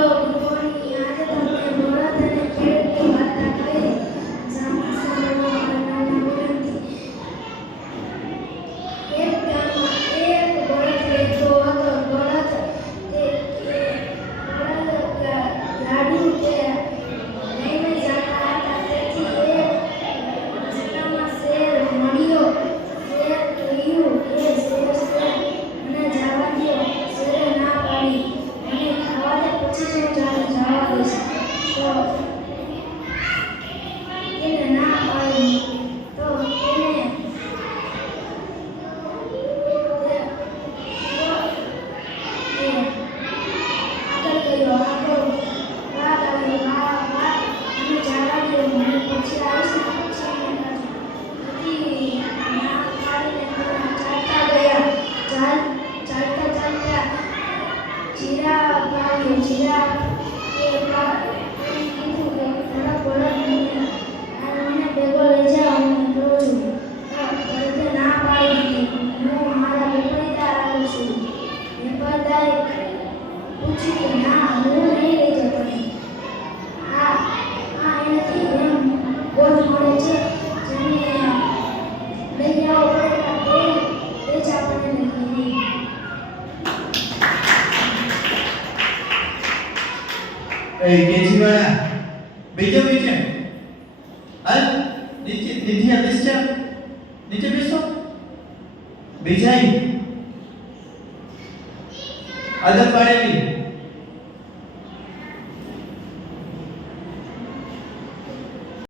Lord. sometimes hard is short. Get an eye on me. Go, get in. There. Go. There. I gotta go your બીજો નીચે હાલ નીચે નીચે બેસ છે નીચે બેસો બીજાઈ અદબ પાડેલી